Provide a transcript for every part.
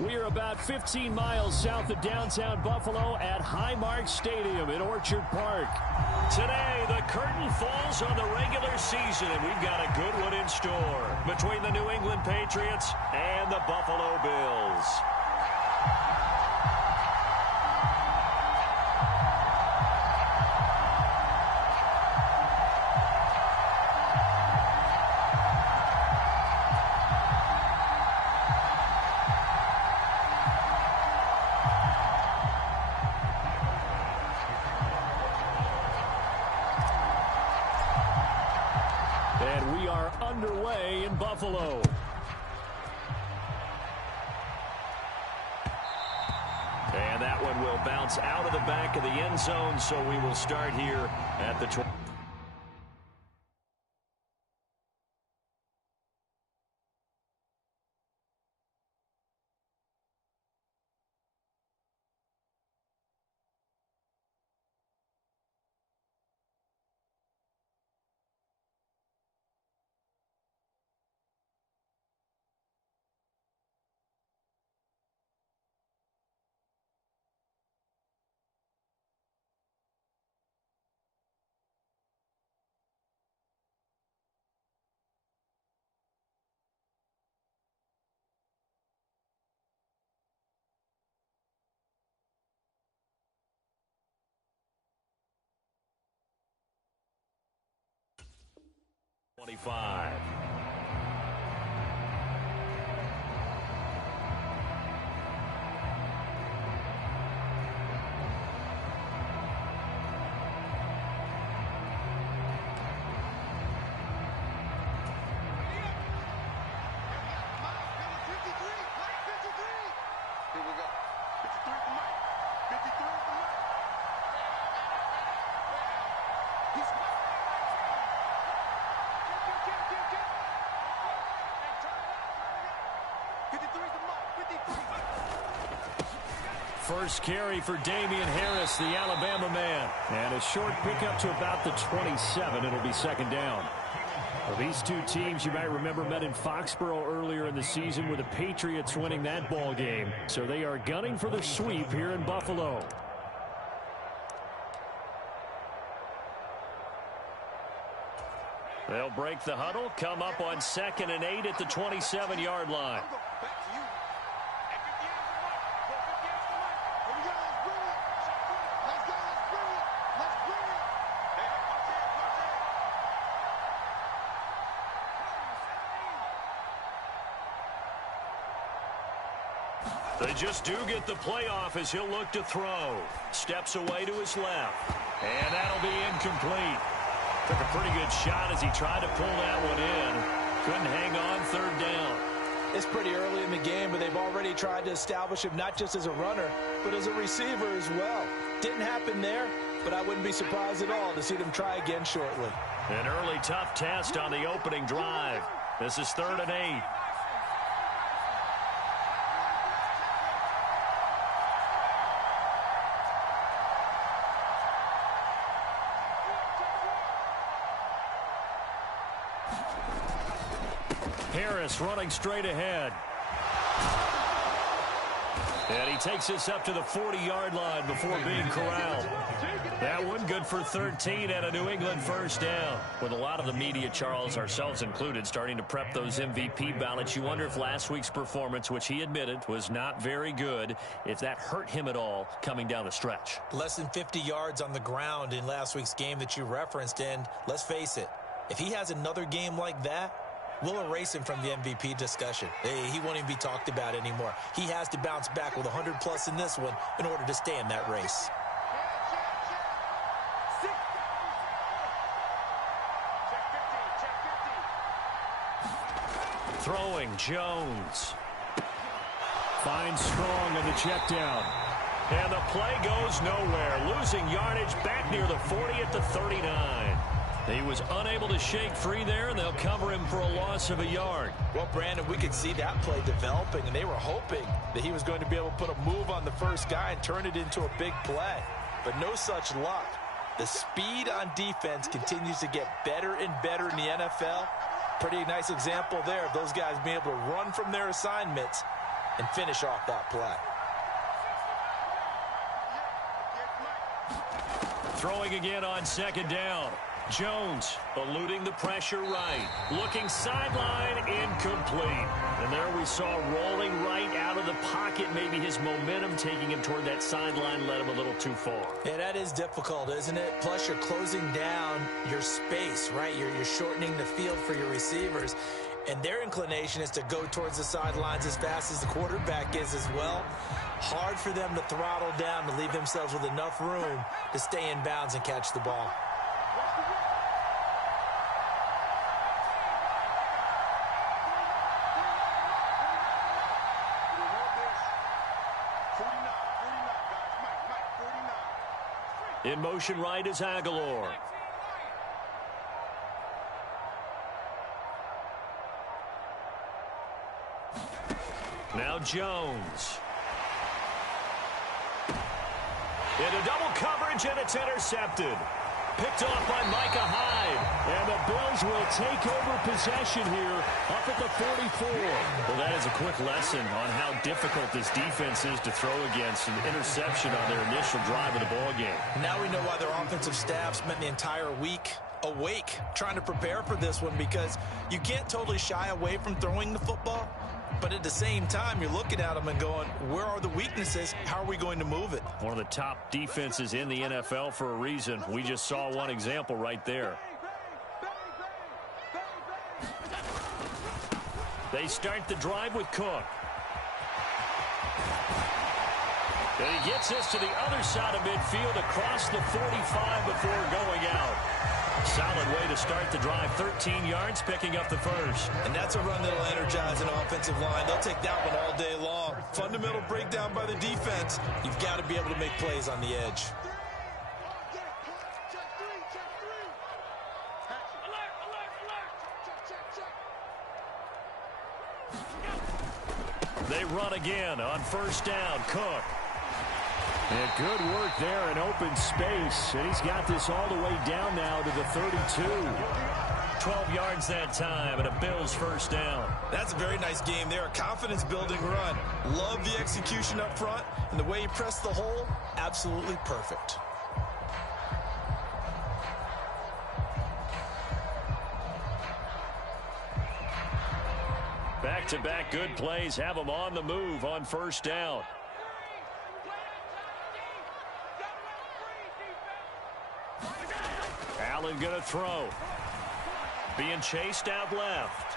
We are about 15 miles south of downtown Buffalo at Highmark Stadium in Orchard Park. Today, the curtain falls on the regular season, and we've got a good one in store between the New England Patriots and the Buffalo Bills. And we are underway in Buffalo. And that one will bounce out of the back of the end zone, so we will start here at the 20. First carry for Damian Harris, the Alabama man. And a short pickup to about the 27. It'll be second down. Well, these two teams, you might remember, met in Foxborough earlier in the season with the Patriots winning that ball game. So they are gunning for the sweep here in Buffalo. They'll break the huddle, come up on 2nd and 8 at the 27-yard line. They just do get the playoff as he'll look to throw. Steps away to his left. And that'll be incomplete. Took a pretty good shot as he tried to pull that one in. Couldn't hang on, third down. It's pretty early in the game, but they've already tried to establish him not just as a runner, but as a receiver as well. Didn't happen there, but I wouldn't be surprised at all to see them try again shortly. An early tough test on the opening drive. This is 3rd and 8. Harris running straight ahead. And he takes this up to the 40-yard line before being corralled. That one good for 13 and a New England first down. With a lot of the media, Charles, ourselves included, starting to prep those MVP ballots, you wonder if last week's performance, which he admitted was not very good, if that hurt him at all coming down the stretch. Less than 50 yards on the ground in last week's game that you referenced, and let's face it, if he has another game like that, we'll erase him from the MVP discussion. He won't even be talked about anymore. He has to bounce back with 100+ in this one in order to stay in that race. Throwing, Jones. Finds Strong on the check down. And the play goes nowhere. Losing yardage back near the 40 at the 39. He was unable to shake free there, and they'll cover him for a loss of a yard. Well, Brandon, we could see that play developing, and they were hoping that he was going to be able to put a move on the first guy and turn it into a big play. But no such luck. The speed on defense continues to get better and better in the NFL. Pretty nice example there of those guys being able to run from their assignments and finish off that play. Throwing again on second down. Jones eluding the pressure right. Looking sideline, incomplete. And there we saw rolling right out of the pocket. Maybe his momentum taking him toward that sideline led him a little too far. Yeah, that is difficult, isn't it? Plus, you're closing down your space, right? You're shortening the field for your receivers. And their inclination is to go towards the sidelines as fast as the quarterback is as well. Hard for them to throttle down to leave themselves with enough room to stay in bounds and catch the ball. In motion right is Aguilar. Now Jones. Into double coverage, and it's intercepted. Picked off by Micah Hyde. And the Bills will take over possession here up at the 44. Well, that is a quick lesson on how difficult this defense is to throw against. An interception on their initial drive of the ballgame. Now we know why their offensive staff spent the entire week awake trying to prepare for this one, because you can't totally shy away from throwing the football. But at the same time, you're looking at them and going, where are the weaknesses? How are we going to move it? One of the top defenses in the NFL for a reason. We just saw one example right there. They start the drive with Cook. And he gets us to the other side of midfield across the 45 before going out. Solid way to start the drive. 13 yards, picking up the first. And that's a run that'll energize an offensive line. They'll take that one all day long. Fundamental breakdown by the defense. You've got to be able to make plays on the edge. They run again on first down. Cook. And good work there in open space. And he's got this all the way down now to the 32. 12 yards that time, and a Bills first down. That's a very nice game there. A confidence-building run. Love the execution up front, and the way he pressed the hole, absolutely perfect. Back-to-back good plays have them on the move on first down. Allen going to throw. Being chased out left.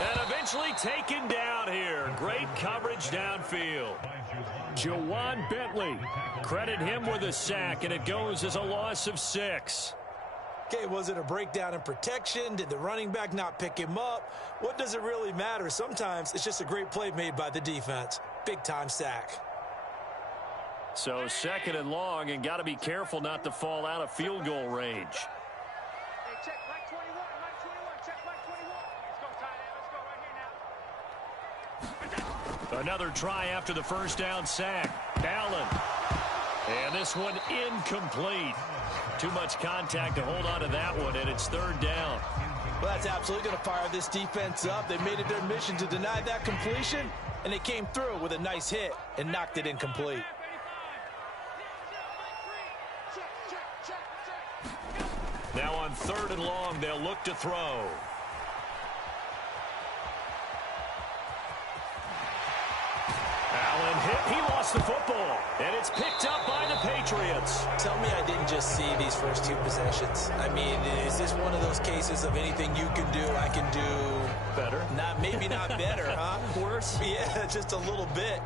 And eventually taken down here. Great coverage downfield. Jawan Bentley. Credit him with a sack, and it goes as a loss of 6. Okay, was it a breakdown in protection? Did the running back not pick him up? What does it really matter? Sometimes it's just a great play made by the defense. Big-time sack. So second and long, and got to be careful not to fall out of field goal range. Hey, check Mike 21, Mike 21, check Mike 21. Let's go, tight end, let's go right here now. Another try after the first down sack. Allen. And this one incomplete. Too much contact to hold on to that one, and it's third down. Well, that's absolutely going to fire this defense up. They made it their mission to deny that completion, and they came through with a nice hit and knocked it incomplete. Now on third and long, they'll look to throw. Allen hit. He lost the football, and it's picked up by the Patriots. Tell me I didn't just see these first two possessions. I mean, is this one of those cases of anything you can do, I can do better? Maybe not better, huh? Worse? Yeah, just a little bit.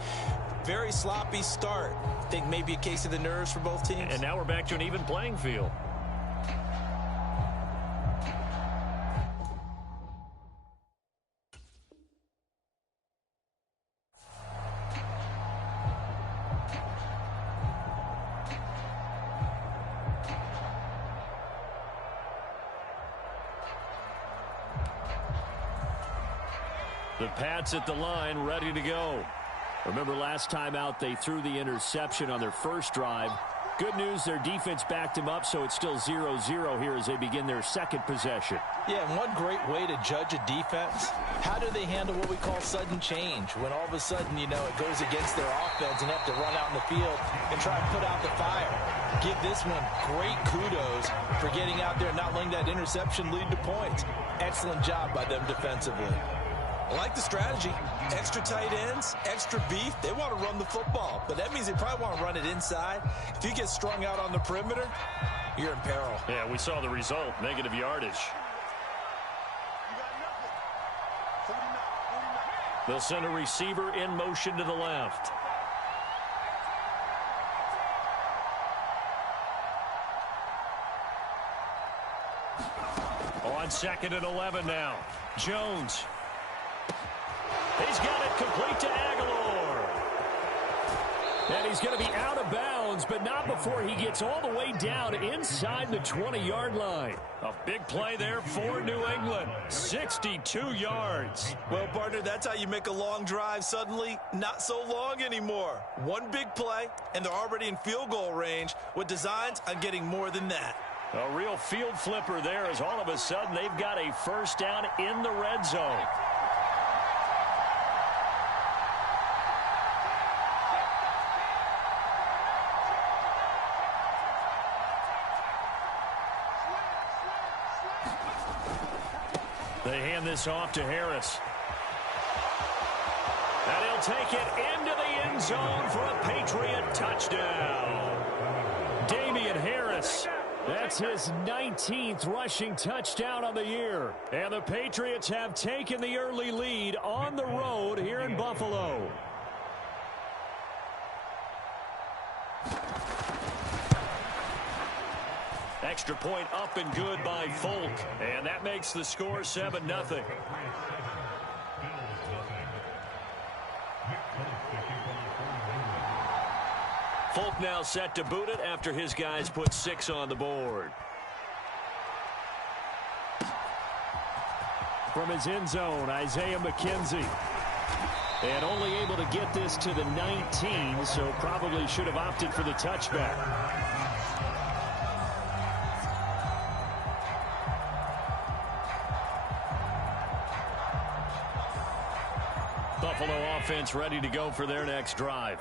Very sloppy start. Think maybe a case of the nerves for both teams. And now we're back to an even playing field. The Pats at the line, ready to go. Remember last time out, they threw the interception on their first drive. Good news, their defense backed him up, so it's still 0-0 here as they begin their second possession. Yeah, and one great way to judge a defense, how do they handle what we call sudden change? When all of a sudden, you know, it goes against their offense and they have to run out in the field and try to put out the fire. Give this one great kudos for getting out there and not letting that interception lead to points. Excellent job by them defensively. I like the strategy. Extra tight ends, extra beef. They want to run the football, but that means they probably want to run it inside. If you get strung out on the perimeter, you're in peril. Yeah, we saw the result, negative yardage. They'll send a receiver in motion to the left. On 2nd and 11 now. Jones. He's got it complete to Aguilar. And he's going to be out of bounds, but not before he gets all the way down inside the 20-yard line. A big play there for New England. 62 yards. Well, partner, that's how you make a long drive suddenly not so long anymore. One big play, and they're already in field goal range with designs on getting more than that. A real field flipper there as all of a sudden they've got a first down in the red zone. They hand this off to Harris. And he'll take it into the end zone for a Patriot touchdown. Damian Harris. That's his 19th rushing touchdown on the year. And the Patriots have taken the early lead on the road here in Buffalo. Extra point up and good by Folk. And that makes the score 7-0. Folk now set to boot it after his guys put 6 on the board. From his end zone, Isaiah McKenzie. And only able to get this to the 19, so probably should have opted for the touchback. Buffalo offense ready to go for their next drive.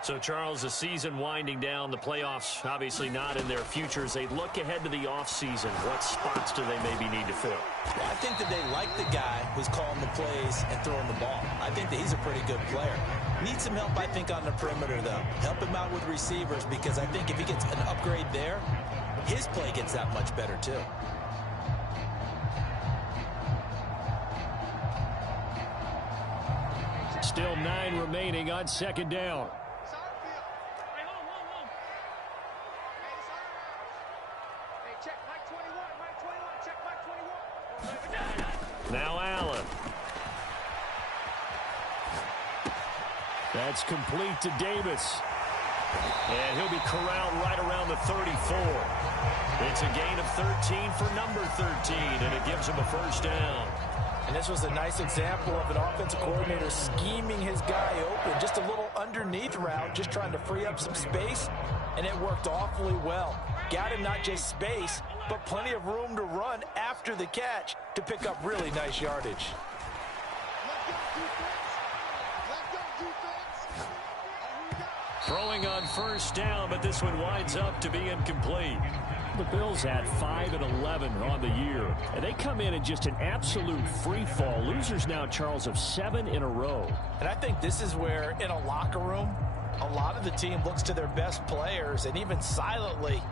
So, Charles, the season winding down, the playoffs obviously not in their futures. They look ahead to the offseason. What spots do they maybe need to fill? Well, I think that they like the guy who's calling the plays and throwing the ball. I think that he's a pretty good player. Needs some help, I think, on the perimeter, though. Help him out with receivers because I think if he gets an upgrade there, his play gets that much better, too. Still 9 remaining on 2nd down. Now Allen. That's complete to Davis. And he'll be corralled right around the 34. It's a gain of 13 for number 13, and it gives him a first down. And this was a nice example of an offensive coordinator scheming his guy open. Just a little underneath route, just trying to free up some space, and it worked awfully well. Got him not just space, but plenty of room to run after the catch to pick up really nice yardage. Throwing on first down, but this one winds up to be incomplete. The Bills had 5 and 11 on the year, and they come in just an absolute free fall. Losers now, Charles, of 7 in a row. And I think this is where, in a locker room, a lot of the team looks to their best players and even silently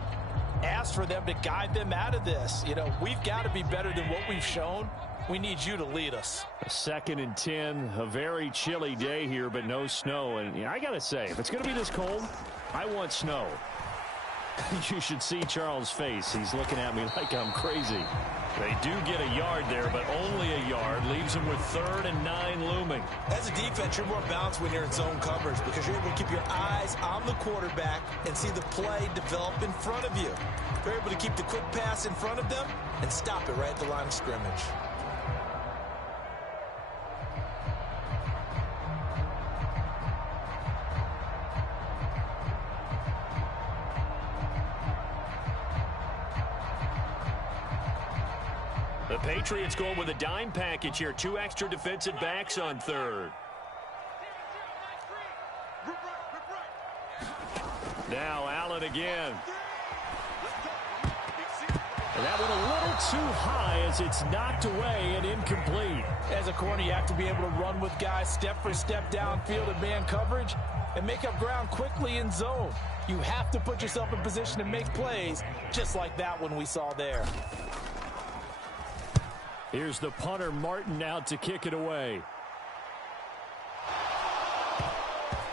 asks for them to guide them out of this. You know, we've got to be better than what we've shown. We need you to lead us. 2nd and 10, a very chilly day here, but no snow. And I got to say, if it's going to be this cold, I want snow. You should see Charles' face. He's looking at me like I'm crazy. They do get a yard there, but only a yard. Leaves them with 3rd and 9 looming. As a defense, you're more balanced when you're in zone coverage because you're able to keep your eyes on the quarterback and see the play develop in front of you. You're able to keep the quick pass in front of them and stop it right at the line of scrimmage. The Patriots going with a dime package here. 2 extra defensive backs on third. Now Allen again. And that one a little too high as it's knocked away and incomplete. As a corner, you have to be able to run with guys step for step downfield in man coverage and make up ground quickly in zone. You have to put yourself in position to make plays, just like that one we saw there. Here's the punter, Martin, out to kick it away.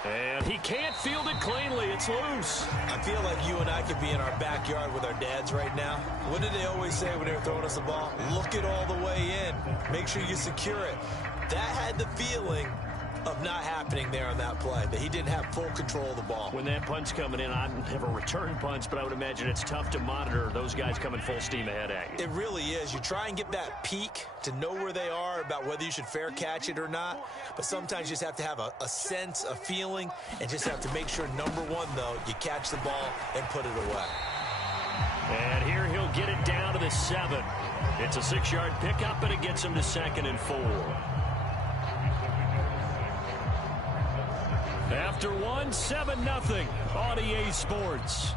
And he can't field it cleanly. It's loose. I feel like you and I could be in our backyard with our dads right now. What did they always say when they were throwing us the ball? Look it all the way in. Make sure you secure it. That had the feeling of not happening there on that play, that he didn't have full control of the ball. When that punt's coming in, I never return punts, but I would imagine it's tough to monitor those guys coming full steam ahead at you. It really is. You try and get that peek to know where they are, about whether you should fair catch it or not, but sometimes you just have to have a sense, a feeling, and just have to make sure, number one, though, you catch the ball and put it away. And here he'll get it down to the 7. It's a 6-yard pickup, and it gets him to 2nd and 4. After 1, 7-0 on EA Sports.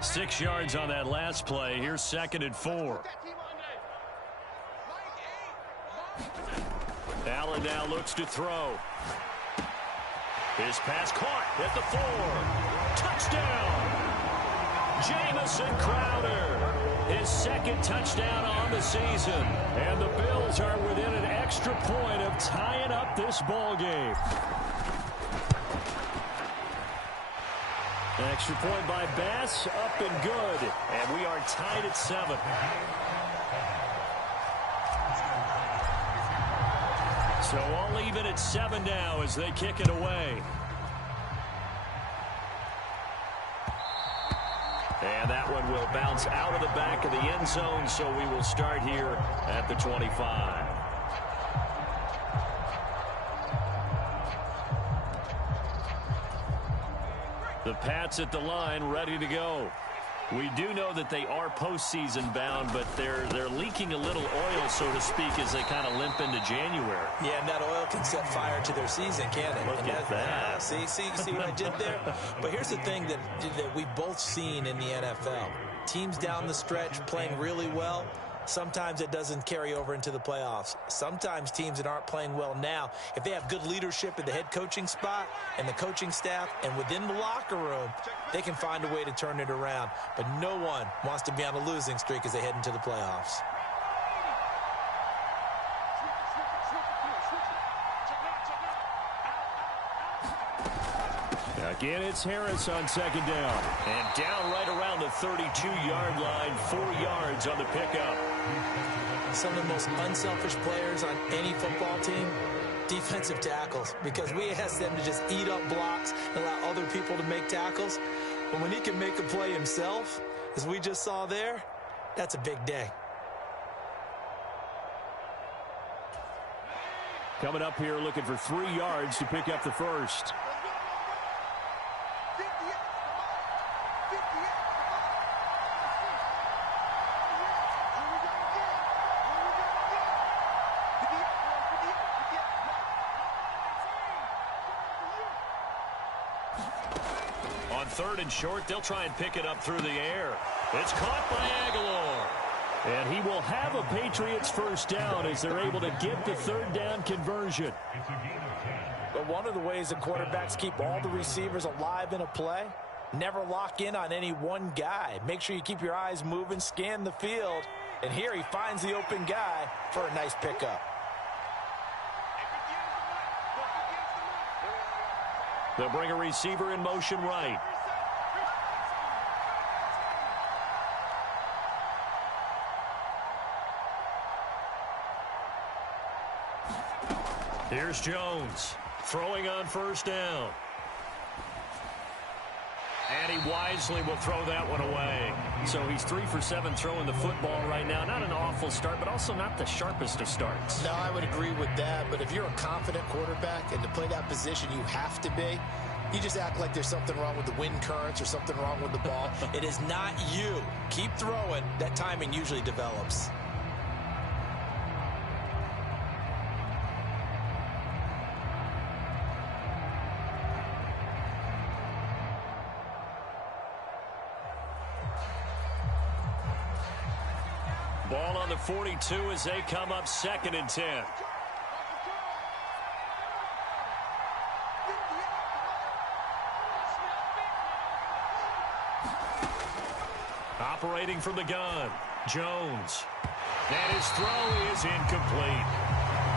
Six yards on that last play. Here's 2nd and 4. Allen now looks to throw. His pass caught at the 4. Touchdown! Jamison Crowder. His 2nd touchdown on the season. And the Bills are within an extra point of tying up this ball game. An extra point by Bass, up and good. And we are tied at 7. So all even at 7 now as they kick it away. And that one will bounce out of the back of the end zone, so we will start here at the 25. The Pats at the line, ready to go. We do know that they are postseason bound, but they're leaking a little oil, so to speak, as they kind of limp into January. Yeah, and that oil can set fire to their season, can't it? Look at that. See what I did there? But here's the thing that we've both seen in the NFL. Teams down the stretch playing really well. Sometimes it doesn't carry over into the playoffs. Sometimes teams that aren't playing well now, if they have good leadership at the head coaching spot and the coaching staff and within the locker room, they can find a way to turn it around. But no one wants to be on a losing streak as they head into the playoffs. Again, it's Harris on 2nd down. And down right around the 32-yard line, 4 yards on the pickup. Some of the most unselfish players on any football team, defensive tackles, because we ask them to just eat up blocks and allow other people to make tackles. But when he can make a play himself, as we just saw there, that's a big day. Coming up here looking for 3 yards to pick up the first. On 3rd and short, they'll try and pick it up through the air. It's caught by Aguilar. And he will have a Patriots first down as they're able to get the 3rd down conversion. But one of the ways that quarterbacks keep all the receivers alive in a play, never lock in on any one guy. Make sure you keep your eyes moving, scan the field. And here he finds the open guy for a nice pickup. They'll bring a receiver in motion right. Here's Jones throwing on first down. And he wisely will throw that one away. So he's 3 for 7 throwing the football right now. Not an awful start, but also not the sharpest of starts. No, I would agree with that. But if you're a confident quarterback and to play that position, you have to be. You just act like there's something wrong with the wind currents or something wrong with the ball. It is not you. Keep throwing. That timing usually develops. Ball on the 42 as they come up 2nd and 10. Operating from the gun, Jones. And his throw is incomplete.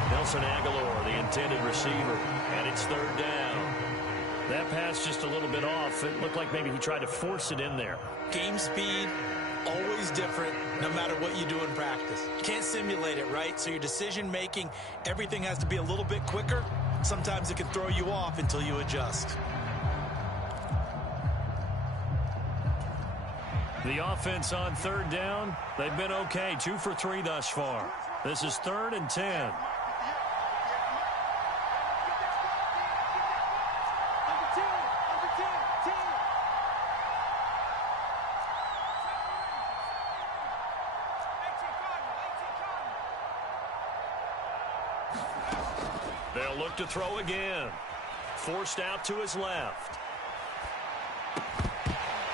Nelson Aguilar, the intended receiver, and it's 3rd down. That pass just a little bit off. It looked like maybe he tried to force it in there. Game speed, always different, no matter what you do in practice. You can't simulate it, right? So your decision making, everything has to be a little bit quicker. Sometimes it can throw you off until you adjust. The offense on 3rd down, they've been okay. 2 for 3 thus far. This is 3rd and 10. They'll look to throw again. Forced out to his left.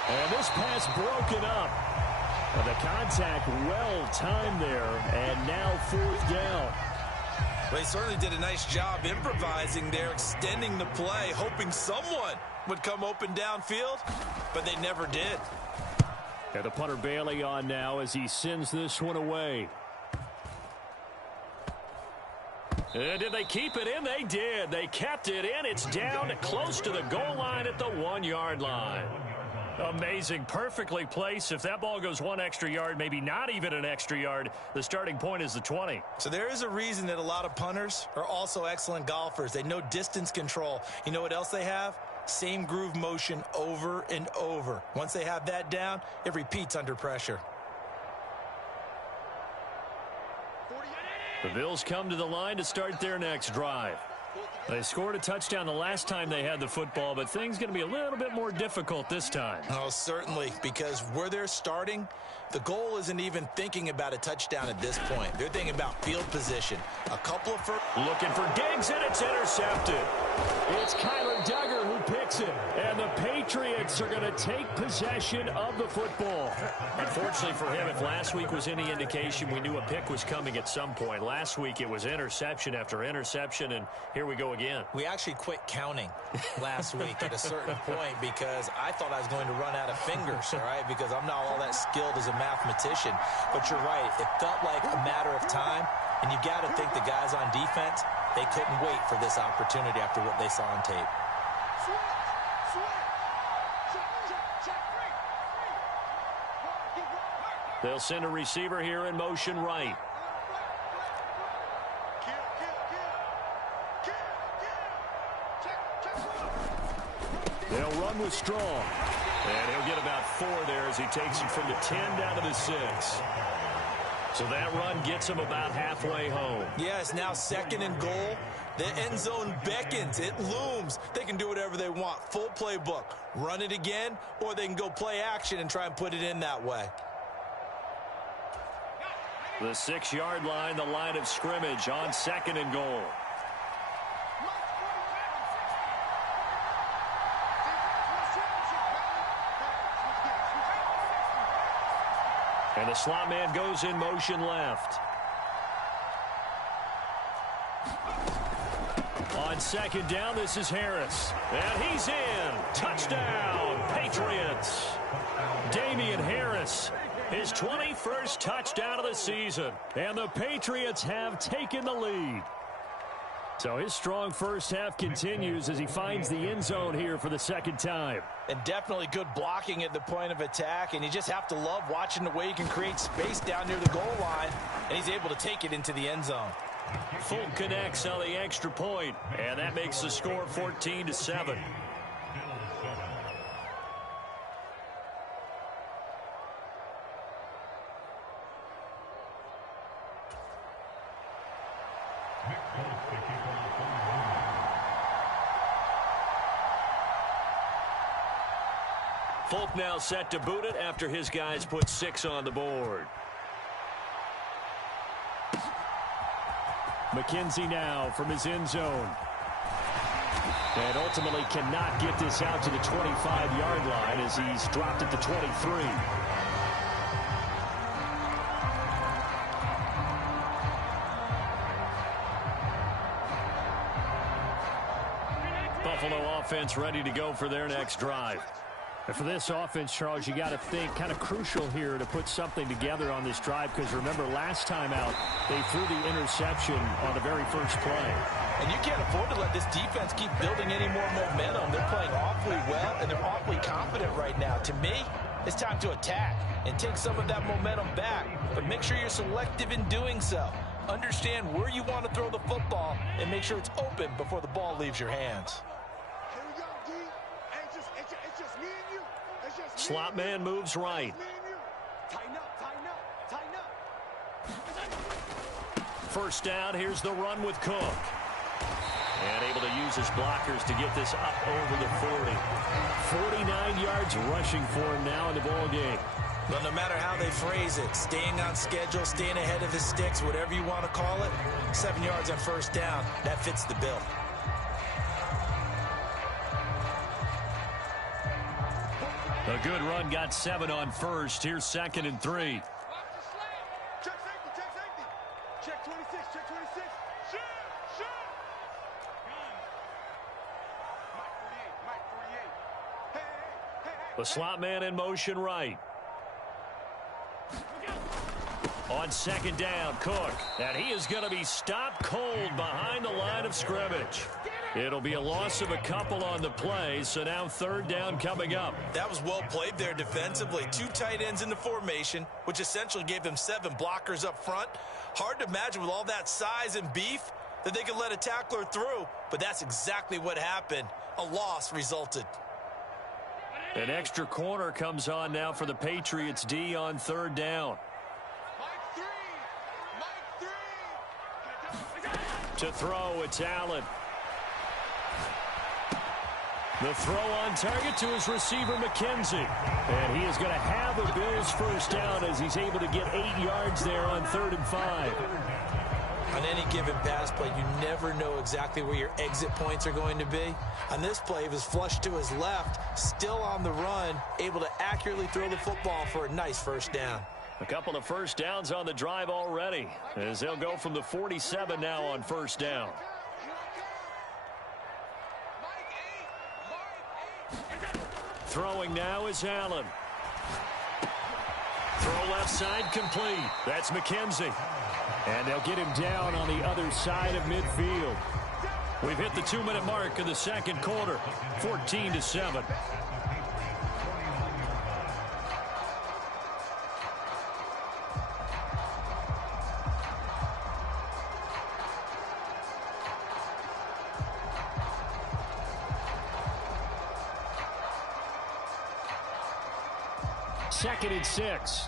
And this pass broken up. And the contact well timed there. And now 4th down. Well, he certainly did a nice job improvising there, extending the play, hoping someone would come open downfield, but they never did. And the punter Bailey on now as he sends this one away. And did they keep it in? They did. They kept it in. It's down close to the goal line at the 1-yard line. Amazing. Perfectly placed. If that ball goes 1 extra yard, maybe not even an extra yard, the starting point is the 20. So there is a reason that a lot of punters are also excellent golfers. They know distance control. You know what else they have? Same groove motion over and over. Once they have that down, it repeats under pressure. The Bills come to the line to start their next drive. They scored a touchdown the last time they had the football, but things going to be a little bit more difficult this time. Oh, certainly, because where they're starting, the goal isn't even thinking about a touchdown at this point. They're thinking about field position. A couple of first. Looking for Diggs, and it's intercepted. It's Kyler Duggar who picks it, and the Patriots are going to take possession of the football. Unfortunately for him, if last week was any indication, we knew a pick was coming at some point. Last week it was interception after interception, and here we go again. We actually quit counting last week at a certain point because I thought I was going to run out of fingers, all right, because I'm not all that skilled as a mathematician. But you're right. It felt like a matter of time, and you got to think the guys on defense, they couldn't wait for this opportunity after what they saw on tape. They'll send a receiver here in motion right. They'll run with Strong. And he'll get about 4 there as he takes it from the 10 down to the 6. So that run gets him about halfway home. Yeah, it's now 2nd and goal. The end zone beckons. It looms. They can do whatever they want. Full playbook. Run it again, or they can go play action and try and put it in that way. The 6-yard line, the line of scrimmage on 2nd and goal. And the slot man goes in motion left. On 2nd down, this is Harris. And he's in. Touchdown, Patriots. Damian Harris, his 21st touchdown of the season. And the Patriots have taken the lead. So his strong first half continues as he finds the end zone here for the 2nd time. And definitely good blocking at the point of attack. And you just have to love watching the way he can create space down near the goal line. And he's able to take it into the end zone. Folk connects on the extra point, and that makes the score 14-7. Folk now set to boot it after his guys put 6 on the board. McKenzie now from his end zone. And ultimately cannot get this out to the 25-yard line as he's dropped at the 23. Buffalo offense ready to go for their next drive. And for this offense, Charles, you got to think kind of crucial here to put something together on this drive, because remember last time out they threw the interception on the very first play. And you can't afford to let this defense keep building any more momentum. They're playing awfully well, and they're awfully confident right now. To me, it's time to attack and take some of that momentum back, but make sure you're selective in doing so. Understand where you want to throw the football and make sure it's open before the ball leaves your hands. Slot man moves right. Tighten up, tighten up, tighten up. First down, here's the run with Cook. And able to use his blockers to get this up over the 40. 49 yards rushing for him now in the ball game. Well, no matter how they phrase it, staying on schedule, staying ahead of the sticks, whatever you want to call it, 7 yards on first down, that fits the bill. A good run got 7 on first. Here's 2nd and 3. Check safety, check safety. Check 26, check 26. Shoot, shoot. Mike 48, Mike 48. Hey, hey, hey. The slot man in motion right. On 2nd down, Cook. And he is going to be stopped cold behind the line of scrimmage. It'll be a loss of a couple on the play, so now 3rd down coming up. That was well played there defensively. 2 tight ends in the formation, which essentially gave them 7 blockers up front. Hard to imagine with all that size and beef that they could let a tackler through, but that's exactly what happened. A loss resulted. An extra corner comes on now for the Patriots D on 3rd down. To throw, it's Allen. The throw on target to his receiver, McKenzie. And he is going to have a Bills first down as he's able to get 8 yards there on 3rd and 5. On any given pass play, you never know exactly where your exit points are going to be. On this play, he was flushed to his left, still on the run, able to accurately throw the football for a nice first down. A couple of first downs on the drive already, as they'll go from the 47 now on first down. Throwing now is Allen. Throw left side complete. That's McKenzie. And they'll get him down on the other side of midfield. We've hit the 2-minute mark of the second quarter. 14-7. Second and 6.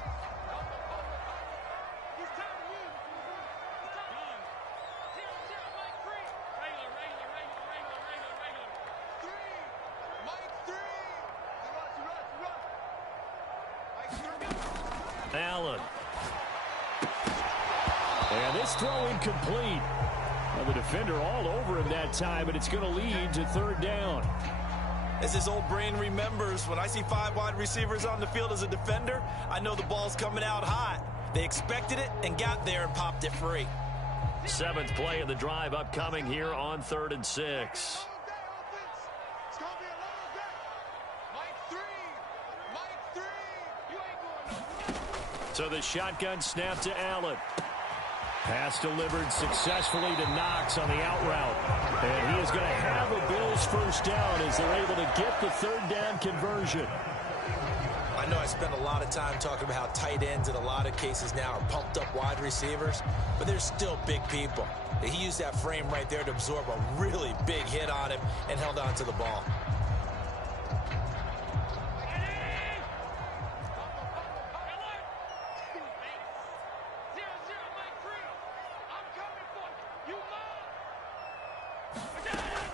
Allen. And this throw incomplete. Well, the defender all over him that time, but it's going to lead to 3rd down. As his old brain remembers, when I see 5 wide receivers on the field as a defender, I know the ball's coming out hot. They expected it and got there and popped it free. 7th play of the drive upcoming here on 3rd and 6. So the shotgun snap to Allen. Pass delivered successfully to Knox on the out route. And he is going to have a Bills first down as they're able to get the 3rd down conversion. I I know I spend a lot of time talking about how tight ends in a lot of cases now are pumped up wide receivers, but they're still big people. He used that frame right there to absorb a really big hit on him and held on to the ball.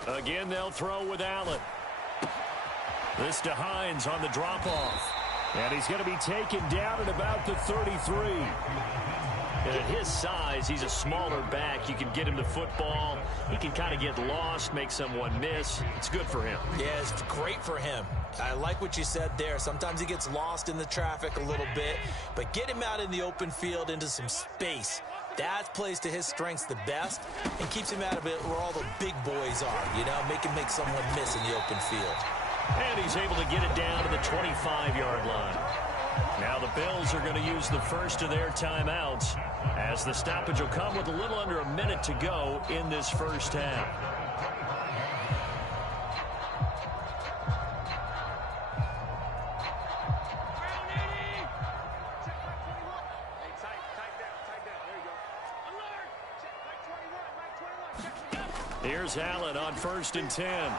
Again, they'll throw with Allen. This to Hines on the drop-off. And he's going to be taken down at about the 33. And at his size, he's a smaller back. You can get him the football. He can kind of get lost, make someone miss. It's good for him. Yeah, it's great for him. I like what you said there. Sometimes he gets lost in the traffic a little bit, but get him out in the open field into some space. That plays to his strengths the best and keeps him out of it where all the big boys are, you know, make someone miss in the open field. And he's able to get it down to the 25-yard line. Now the Bills are going to use the first of their timeouts as the stoppage will come with a little under a minute to go in this first half. Here's Allen on 1st and 10.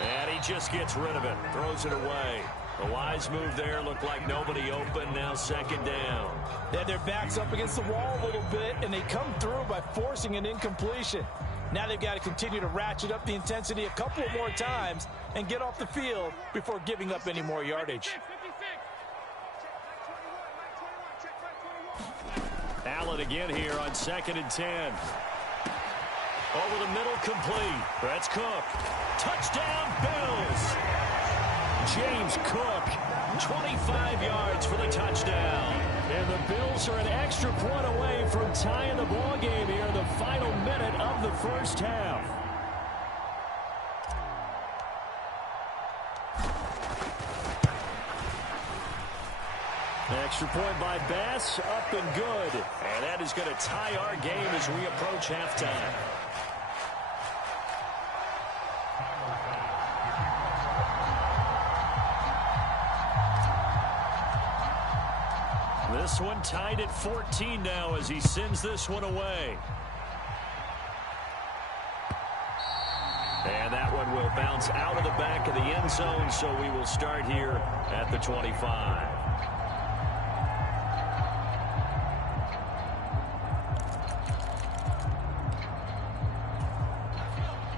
And he just gets rid of it, throws it away. A wise move there, looked like nobody open, now 2nd down. They had their backs up against the wall a little bit, and they come through by forcing an incompletion. Now they've got to continue to ratchet up the intensity a couple of more times and get off the field before giving up any more yardage. Allen again here on 2nd and 10. Over the middle, complete. That's Cook. Touchdown, Bills. James Cook, 25 yards for the touchdown. And the Bills are an extra point away from tying the ball game here in the final minute of the first half. Extra point by Bass, up and good. And that is going to tie our game as we approach halftime. This one tied at 14 now as he sends this one away. And that one will bounce out of the back of the end zone, so we will start here at the 25.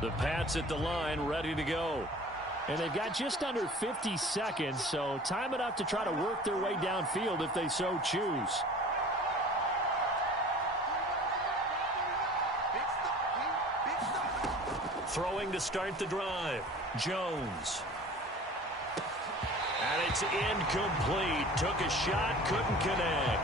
The Pats at the line, ready to go. And they've got just under 50 seconds, so time enough to try to work their way downfield if they so choose. Throwing to start the drive. Jones. And it's incomplete. Took a shot, couldn't connect.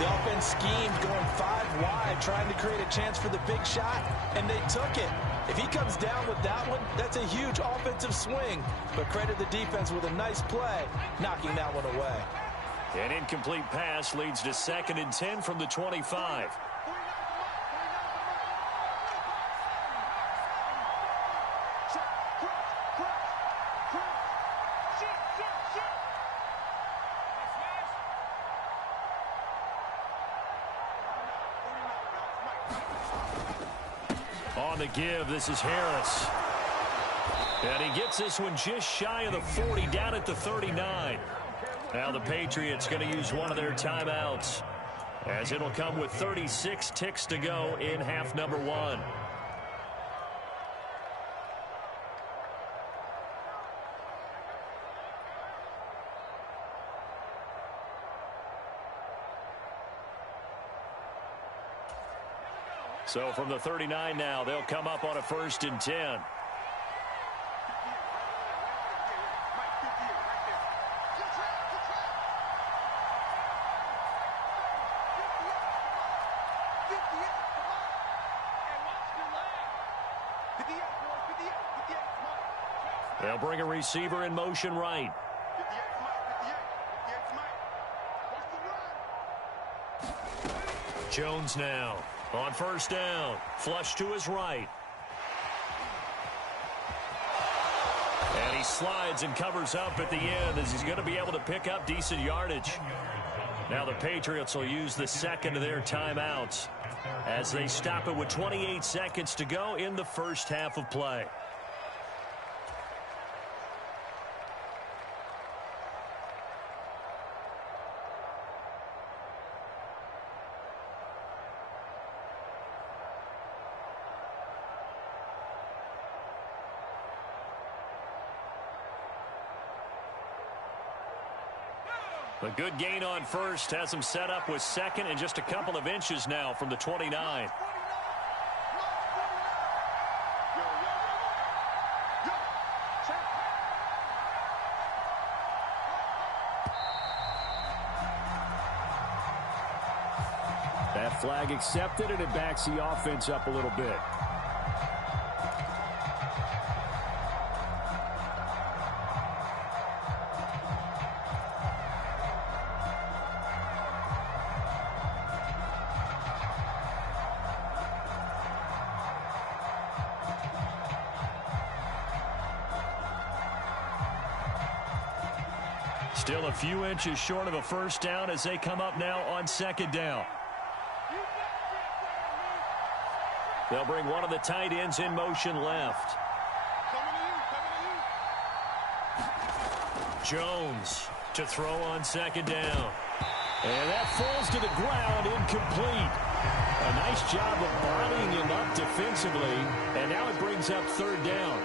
The offense schemed going 5 wide, trying to create a chance for the big shot, and they took it. If he comes down with that one, that's a huge offensive swing. But credit the defense with a nice play, knocking that one away. An incomplete pass leads to 2nd and 10 from the 25. On the give, this is Harris. And he gets this one just shy of the 40, down at the 39. Now the Patriots going to use one of their timeouts, as it'll come with 36 ticks to go in half number 1. So from the 39 now, they'll come up on a 1st and 10. They'll bring a receiver in motion right. Jones now on 1st down. Flush to his right. And he slides and covers up at the end as he's going to be able to pick up decent yardage. Now the Patriots will use the second of their timeouts as they stop it with 28 seconds to go in the first half of play. A good gain on first has him set up with second and just a couple of inches now from the 29. That flag accepted, and it backs the offense up a little bit. Still a few inches short of a first down as they come up now on second down. They'll bring one of the tight ends in motion left. Jones to throw on second down. And that falls to the ground, incomplete. A nice job of bodying him up defensively, and now it brings up third down.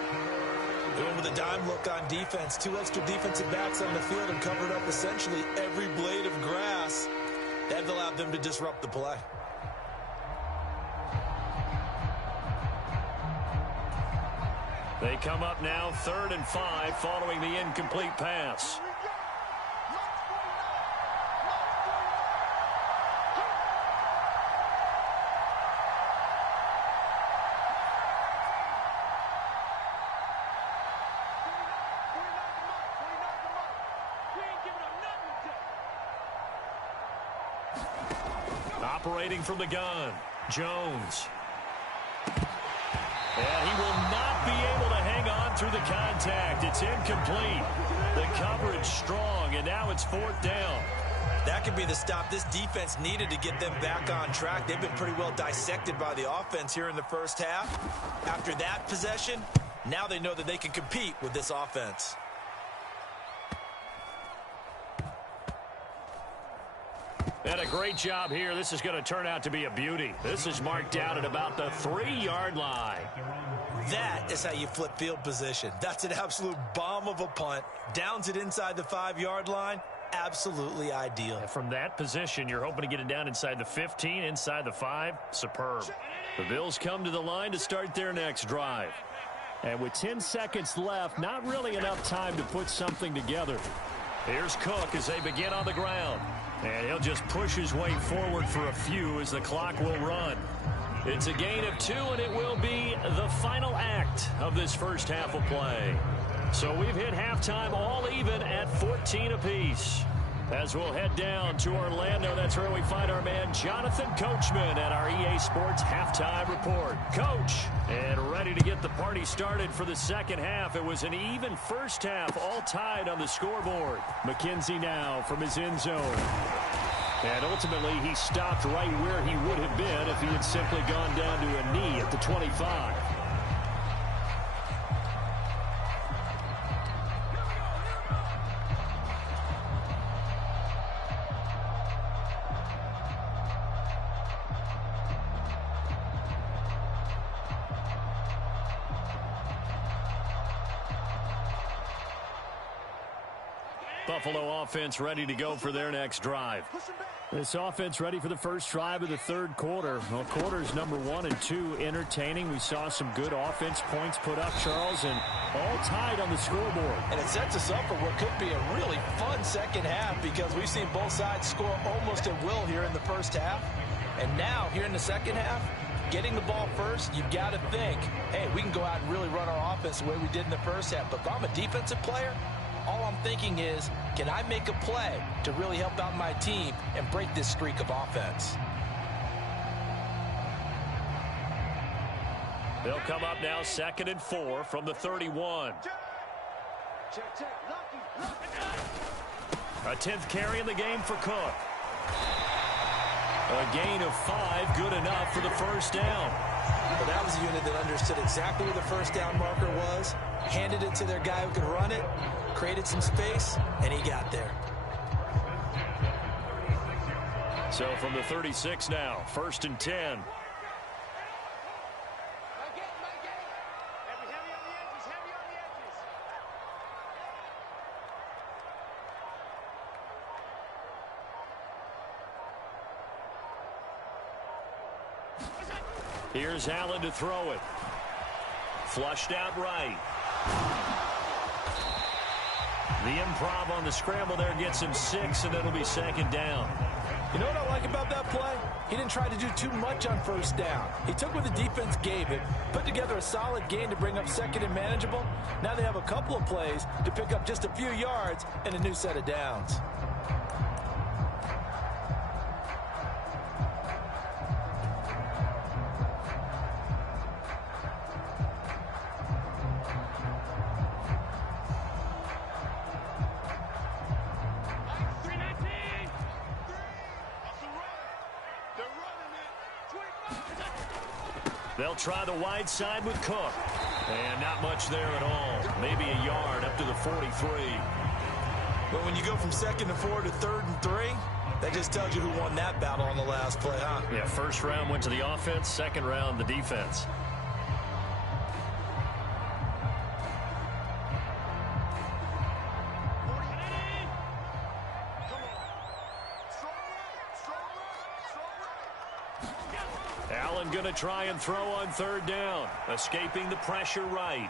Going with a dime look on defense. 2 extra defensive backs on the field and covered up essentially every blade of grass. That allowed them to disrupt the play. They come up now 3rd and 5 following the incomplete pass. Operating from the gun, Jones. And he will not be able to hang on through the contact. It's incomplete. The coverage strong, and now it's 4th down. That could be the stop this defense needed to get them back on track. They've been pretty well dissected by the offense here in the first half. After that possession, now they know that they can compete with this offense. And a great job here. This is going to turn out to be a beauty. This is marked out at about the 3-yard line. That is how you flip field position. That's an absolute bomb of a punt. Downs it inside the 5-yard line. Absolutely ideal. And from that position, you're hoping to get it down inside the 15, inside the 5. Superb. The Bills come to the line to start their next drive. And with 10 seconds left, not really enough time to put something together. Here's Cook as they begin on the ground. And he'll just push his way forward for a few as the clock will run. It's a gain of 2, and it will be the final act of this first half of play. So we've hit halftime all even at 14 apiece. As we'll head down to Orlando, that's where we find our man Jonathan Coachman at our EA Sports Halftime Report. Coach, and ready to get the party started for the second half. It was an even first half, all tied on the scoreboard. McKenzie now from his end zone. And ultimately, he stopped right where he would have been if he had simply gone down to a knee at the 25. Buffalo offense ready to go for their next drive. This offense ready for the first drive of the third quarter. Well, quarters number 1 and 2 entertaining. We saw some good offense points put up, Charles, and all tied on the scoreboard. And it sets us up for what could be a really fun second half because we've seen both sides score almost at will here in the first half. And now, here in the second half, getting the ball first, you've got to think, hey, we can go out and really run our offense the way we did in the first half. But if I'm a defensive player, all I'm thinking is, can I make a play to really help out my team and break this streak of offense? They'll come up now 2nd and 4 from the 31. A 10th carry in the game for Cook. A gain of 5, good enough for the first down. Well, that was a unit that understood exactly where the first down marker was, handed it to their guy who could run it, created some space, and he got there. So from the 36 now, 1st and 10. Here's Allen to throw it. Flushed out right. The improv on the scramble there gets him 6, and it'll be 2nd down. You know what I like about that play? He didn't try to do too much on 1st down. He took what the defense gave him, put together a solid gain to bring up 2nd and manageable. Now they have a couple of plays to pick up just a few yards and a new set of downs. They'll try the wide side with Cook. And not much there at all. Maybe a yard up to the 43. But when you go from 2nd and 4 to 3rd and 3, that just tells you who won that battle on the last play, huh? Yeah, 1st round went to the offense, 2nd round the defense. Allen going to try and throw on 3rd down. Escaping the pressure right.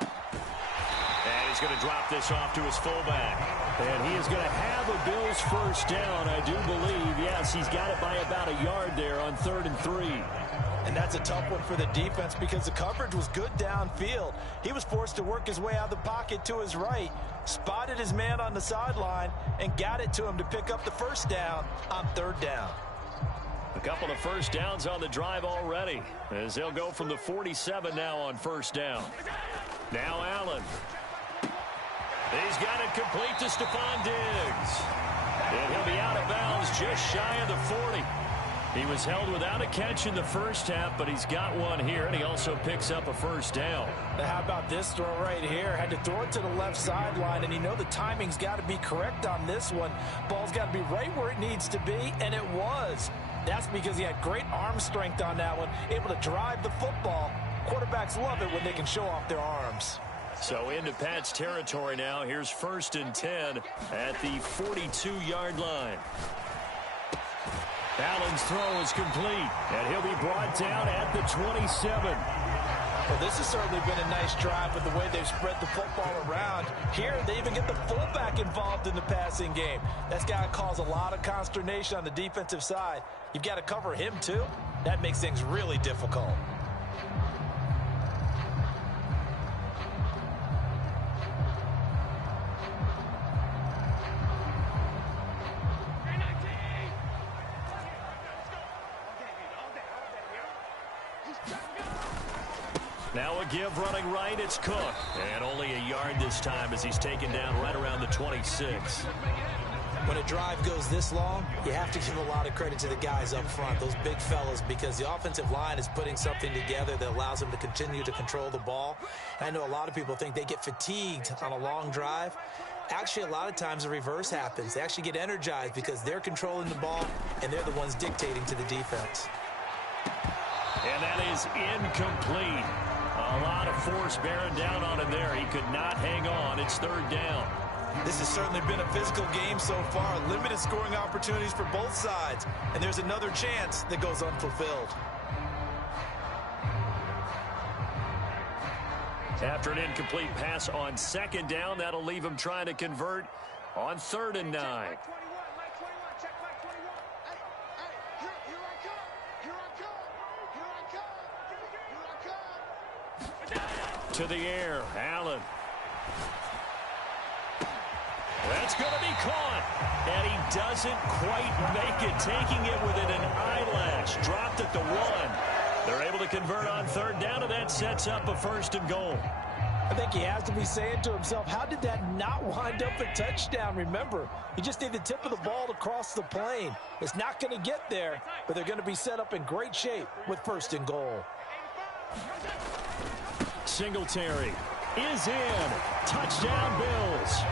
And he's going to drop this off to his fullback. And he is going to have a Bills 1st down, I do believe. Yes, he's got it by about a yard there on 3rd and 3. And that's a tough one for the defense because the coverage was good downfield. He was forced to work his way out of the pocket to his right, spotted his man on the sideline, and got it to him to pick up the 1st down on 3rd down. A couple of 1st downs on the drive already, as they'll go from the 47 now on 1st down. Now Allen. He's got it complete to Stephon Diggs. And he'll be out of bounds just shy of the 40. He was held without a catch in the 1st half, but he's got one here, and he also picks up a 1st down. Now how about this throw right here? Had to throw it to the left sideline, and you know the timing's got to be correct on this one. Ball's got to be right where it needs to be, and it was. That's because he had great arm strength on that one, able to drive the football. Quarterbacks love it when they can show off their arms. So into Pat's territory now. Here's 1st and 10 at the 42-yard line. Allen's throw is complete, and he'll be brought down at the 27. Well, this has certainly been a nice drive with the way they've spread the football around. Here, they even get the fullback involved in the passing game. That's got to cause a lot of consternation on the defensive side. You've got to cover him, too. That makes things really difficult. Now a give running right, it's Cook. And only a yard this time as he's taken down right around the 26. When a drive goes this long, you have to give a lot of credit to the guys up front, those big fellas, because the offensive line is putting something together that allows them to continue to control the ball. I know a lot of people think they get fatigued on a long drive. Actually, a lot of times the reverse happens. They actually get energized because they're controlling the ball, and they're the ones dictating to the defense. And that is incomplete. A lot of force bearing down on him there. He could not hang on. It's 3rd down. This has certainly been a physical game so far. Limited scoring opportunities for both sides. And there's another chance that goes unfulfilled. After an incomplete pass on 2nd down, that'll leave him trying to convert on 3rd and 9. To the air, Allen. That's going to be caught. And he doesn't quite make it, taking it within an eyelash. Dropped at the 1. They're able to convert on 3rd down, and that sets up a 1st and goal. I think he has to be saying to himself, how did that not wind up a touchdown? Remember, you just need the tip of the ball to cross the plane. It's not going to get there, but they're going to be set up in great shape with 1st and goal. Singletary is in. Touchdown, Bills.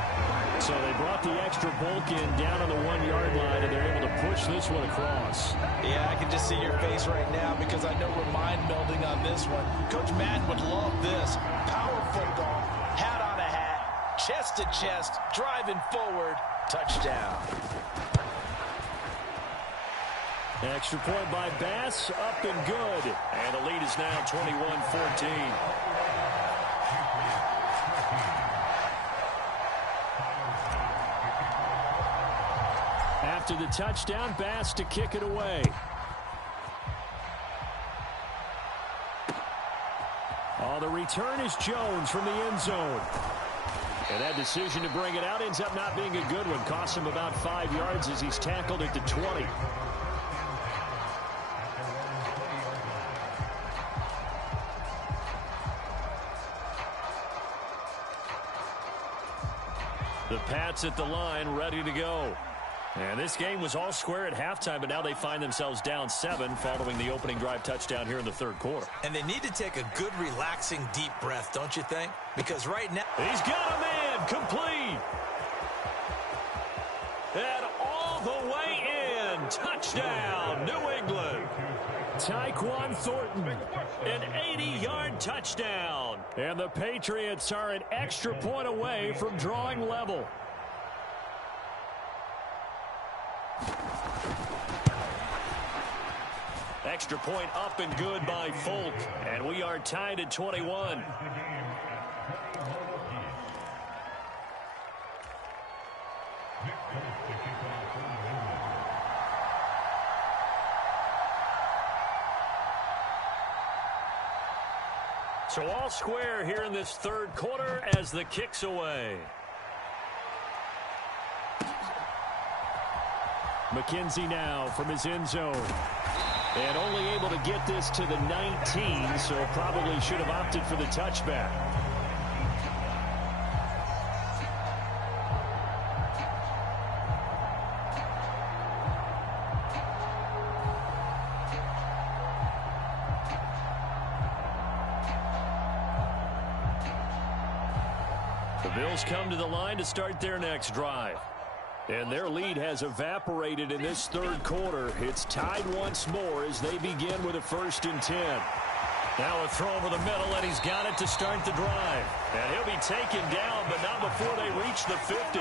So they brought the extra bulk in down on the 1-yard line, and they're able to push this one across. Yeah, I can just see your face right now because I know we're mind melding on this one. Coach Madden would love this. Power football, hat on a hat, chest to chest, driving forward, touchdown. Extra point by Bass, up and good. And the lead is now 21-14. After the touchdown, Bass to kick it away. Oh, the return is Jones from the end zone. And that decision to bring it out ends up not being a good one. Costs him about 5 yards as he's tackled at the 20. The Pats at the line, ready to go. And this game was all square at halftime, but now they find themselves down 7 following the opening drive touchdown here in the 3rd quarter. And they need to take a good, relaxing, deep breath, don't you think? Because right now... He's got a man, complete. And all the way in. Touchdown, New England. Tyquan Thornton, an 80-yard touchdown. And the Patriots are an extra point away from drawing level. Extra point up and good by Folk. And we are tied at 21. So all square here in this 3rd quarter as the kick's away. McKenzie now from his end zone. And only able to get this to the 19, so probably should have opted for the touchback. The Bills come to the line to start their next drive. And their lead has evaporated in this 3rd quarter. It's tied once more as they begin with a 1st and 10. Now a throw over the middle, and he's got it to start the drive. And he'll be taken down, but not before they reach the 50.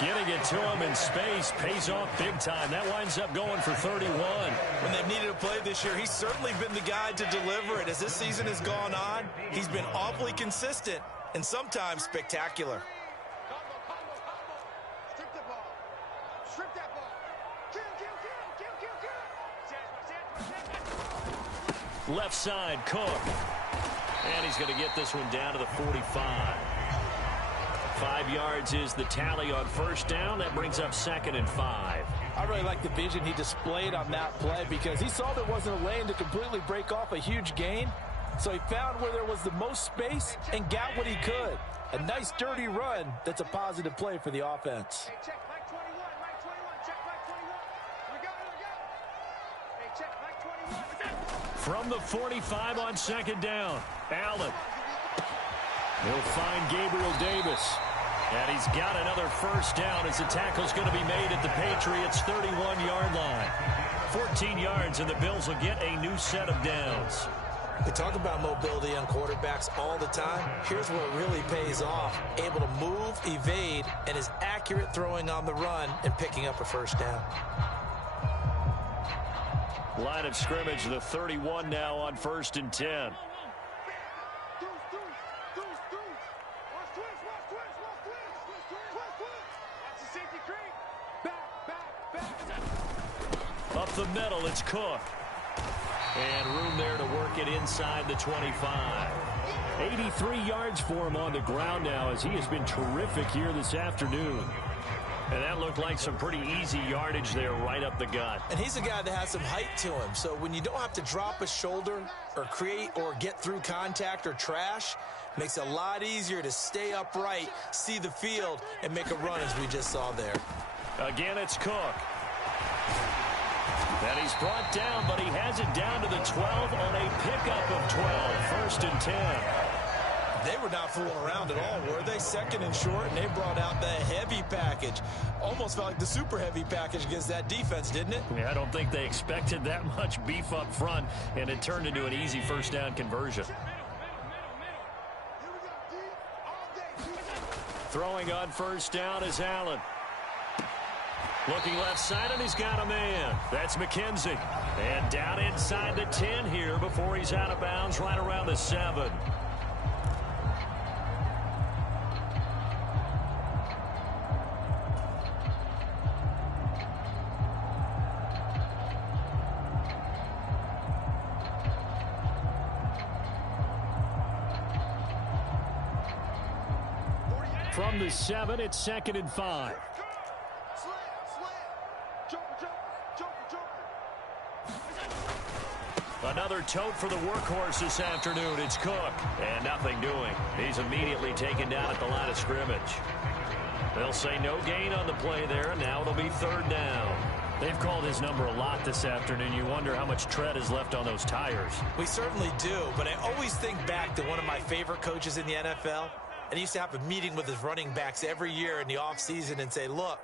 Getting it to him in space pays off big time. That winds up going for 31. When they've needed a play this year, he's certainly been the guy to deliver it. As this season has gone on, he's been awfully consistent and sometimes spectacular. Left side, Cook. And he's going to get this one down to the 45. 5 yards is the tally on 1st down. That brings up 2nd and 5. I really like the vision he displayed on that play because he saw there wasn't a lane to completely break off a huge gain. So he found where there was the most space and got what he could. A nice dirty run that's a positive play for the offense. Hey, check Mike 21, Mike 21, check Mike 21. We go. Hey, check Mike 21. From the 45 on 2nd down, Allen. He'll find Gabriel Davis. And he's got another 1st down as the tackle's going to be made at the Patriots' 31-yard line. 14 yards, and the Bills will get a new set of downs. We talk about mobility on quarterbacks all the time. Here's where it really pays off. Able to move, evade, and is accurate throwing on the run and picking up a 1st down. Line of scrimmage, the 31 now on 1st and 10. Up the middle, it's Cook. And room there to work it inside the 25. 83 yards for him on the ground now as he has been terrific here this afternoon. And that looked like some pretty easy yardage there right up the gut. And he's a guy that has some height to him. So when you don't have to drop a shoulder or create or get through contact or trash, makes it a lot easier to stay upright, see the field, and make a run as we just saw there. Again, it's Cook. And he's brought down, but he has it down to the 12 on a pickup of 12. 1st and 10. They were not fooling around at all, were they? 2nd and short, and they brought out the heavy package. Almost felt like the super heavy package against that defense, didn't it? Yeah, I don't think they expected that much beef up front, and it turned into an easy 1st down conversion. Throwing on 1st down is Allen. Looking left side, and he's got a man. That's McKenzie. And down inside the 10 here before he's out of bounds right around the 7. From the 7, it's 2nd and 5. Another tote for the workhorse this afternoon. It's Cook. And nothing doing. He's immediately taken down at the line of scrimmage. They'll say no gain on the play there. Now it'll be 3rd down. They've called his number a lot this afternoon. You wonder how much tread is left on those tires. We certainly do, but I always think back to one of my favorite coaches in the NFL. And he used to have a meeting with his running backs every year in the offseason and say, look,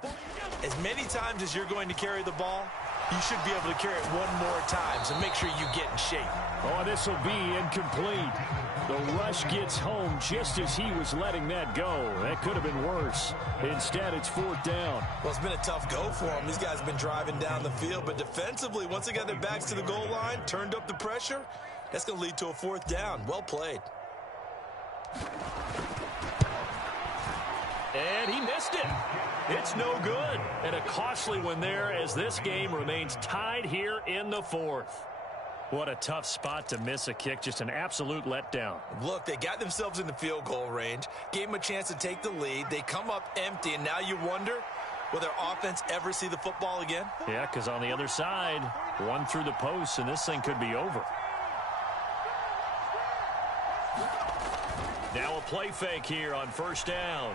as many times as you're going to carry the ball, you should be able to carry it one more time, so make sure you get in shape. Oh, this will be incomplete. The rush gets home just as he was letting that go. That could have been worse. Instead, it's 4th down. Well, it's been a tough go for him. These guys have been driving down the field, but defensively, once they got their backs to the goal line, turned up the pressure, that's going to lead to a 4th down. Well played. And he missed it. It's no good. And a costly one there as this game remains tied here in the 4th. What a tough spot to miss a kick. Just an absolute letdown. Look, they got themselves in the field goal range, gave them a chance to take the lead. They come up empty, and now you wonder, will their offense ever see the football again? Yeah, because on the other side, one through the post, and this thing could be over. Now a play fake here on 1st down.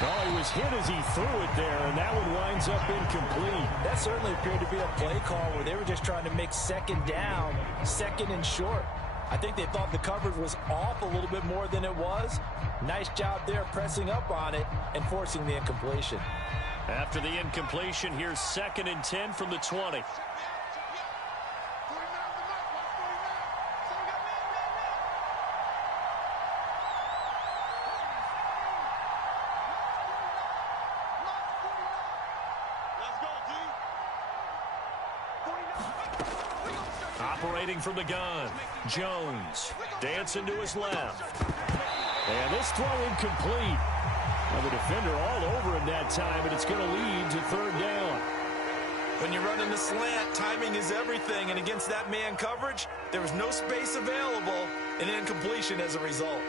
Oh, he was hit as he threw it there, and that one winds up incomplete. That certainly appeared to be a play call where they were just trying to make 2nd down, 2nd and short. I think they thought the coverage was off a little bit more than it was. Nice job there pressing up on it and forcing the incompletion. After the incompletion, here's 2nd and 10 from the 20. Operating from the gun, Jones dancing to his left. And this throw incomplete. Now the defender all over him that time, and it's going to lead to 3rd down. When you're running the slant, timing is everything, and against that man coverage, there was no space available, and incompletion as a result.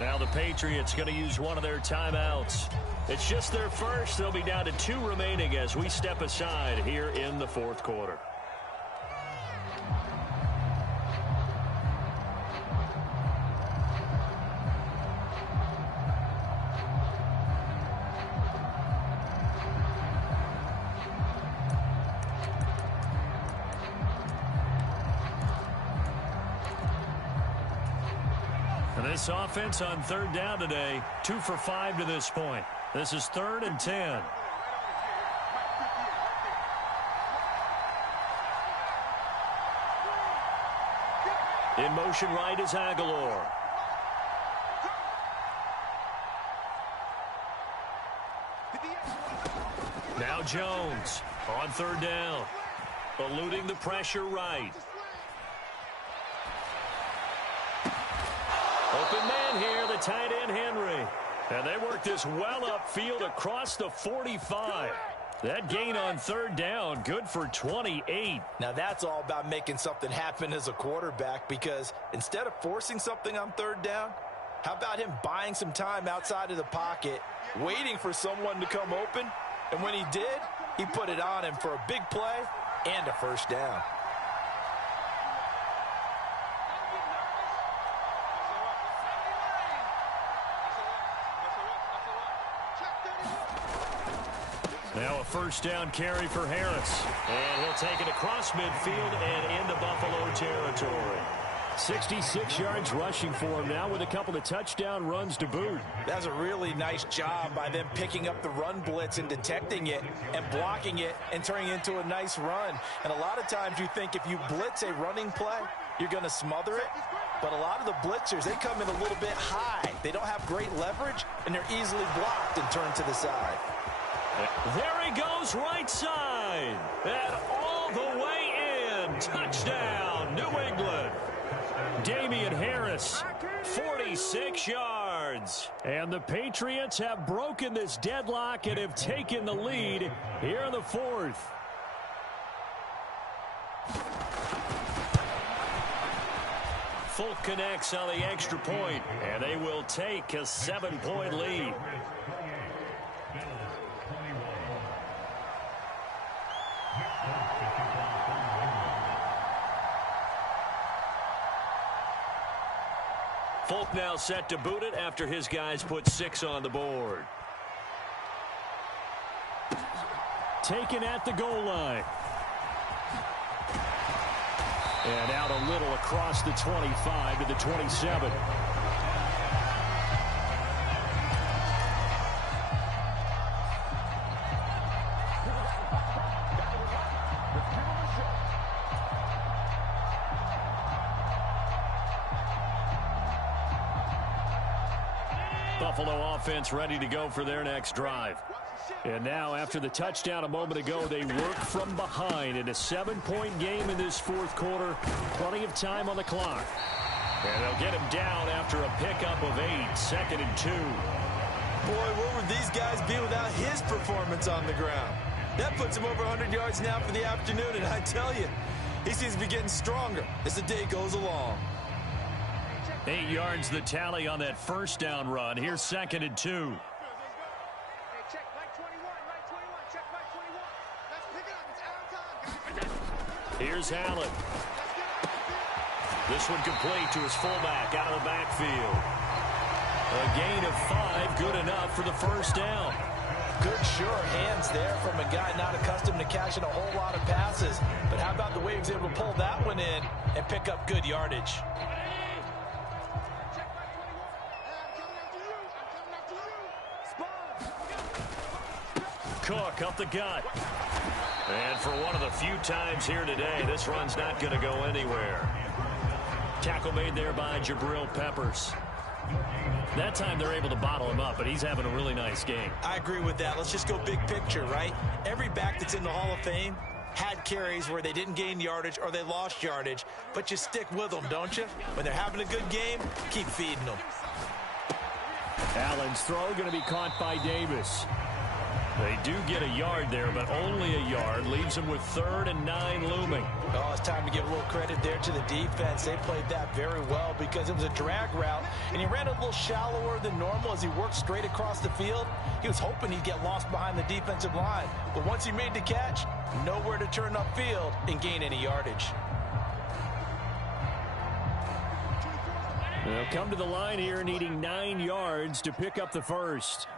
Now the Patriots going to use one of their timeouts. It's just their first. They'll be down to 2 remaining as we step aside here in the 4th quarter. This offense on 3rd down today, 2 for 5 to this point. This is 3rd and 10. In motion right is Aguilar. Now Jones on 3rd down, eluding the pressure right. Open man here, the tight end Henry. And they work this well upfield across the 45. That gain on third down, good for 28. Now that's all about making something happen as a quarterback, because instead of forcing something on third down, how about him buying some time outside of the pocket, waiting for someone to come open, and when he did, he put it on him for a big play and a first down. Now a first down carry for Harris. And he'll take it across midfield and into Buffalo territory. 66 yards rushing for him now with a couple of touchdown runs to boot. That's a really nice job by them picking up the run blitz and detecting it and blocking it and turning it into a nice run. And a lot of times you think if you blitz a running play, you're going to smother it. But a lot of the blitzers, they come in a little bit high. They don't have great leverage, and they're easily blocked and turned to the side. There he goes, right side. And all the way in. Touchdown, New England. Damian Harris, 46 yards. And the Patriots have broken this deadlock and have taken the lead here in the fourth. Folk connects on the extra point, and they will take a 7-point lead. Folk now set to boot it after his guys put 6 on the board. Taken at the goal line. And out a little across the 25 to the 27. Buffalo offense ready to go for their next drive. And now, after the touchdown a moment ago, they work from behind in a 7-point game in this fourth quarter. Plenty of time on the clock. And they'll get him down after a pickup of 8, 2nd and 2. Boy, where would these guys be without his performance on the ground? That puts him over 100 yards now for the afternoon, and I tell you, he seems to be getting stronger as the day goes along. 8 yards the tally on that first down run. Here's 2nd and 2. Check right 21, right 21, check right 21. Let's pick it up. It's out of time. Here's Allen. This one complete to his fullback out of the backfield. A gain of 5, good enough for the first down. Good, sure hands there from a guy not accustomed to catching a whole lot of passes. But how about the way he was able to pull that one in and pick up good yardage? Cook up the gut. And for one of the few times here today, this run's not going to go anywhere. Tackle made there by Jabril Peppers. That time they're able to bottle him up, but he's having a really nice game. I agree with that. Let's just go big picture, right? Every back that's in the Hall of Fame had carries where they didn't gain yardage or they lost yardage, but you stick with them, don't you? When they're having a good game, keep feeding them. Allen's throw going to be caught by Davis. They do get a yard there, but only a yard. Leaves them with 3rd and 9 looming. Oh, it's time to give a little credit there to the defense. They played that very well because it was a drag route, and he ran a little shallower than normal as he worked straight across the field. He was hoping he'd get lost behind the defensive line, but once he made the catch, nowhere to turn upfield and gain any yardage. They'll come to the line here needing 9 yards to pick up the first.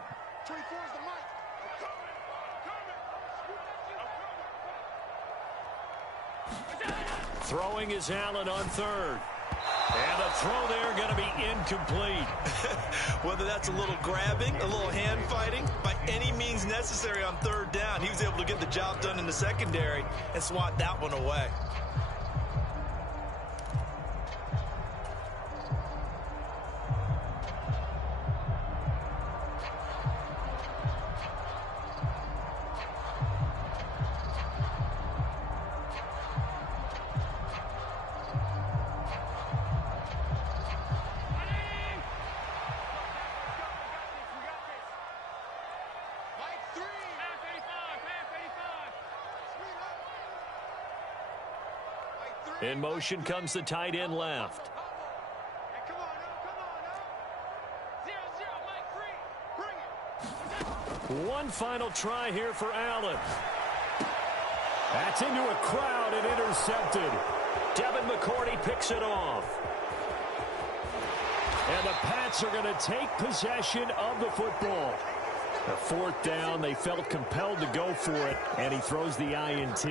Throwing is Allen on 3rd. And the throw there going to be incomplete. Whether that's a little grabbing, a little hand fighting, by any means necessary on 3rd down, he was able to get the job done in the secondary and swat that one away. In motion comes the tight end left. Hey, come on now. 0-0, Mike 3. Bring it. One final try here for Allen. That's into a crowd and intercepted. Devin McCourty picks it off. And the Pats are going to take possession of the football. The fourth down, they felt compelled to go for it, and he throws the INT.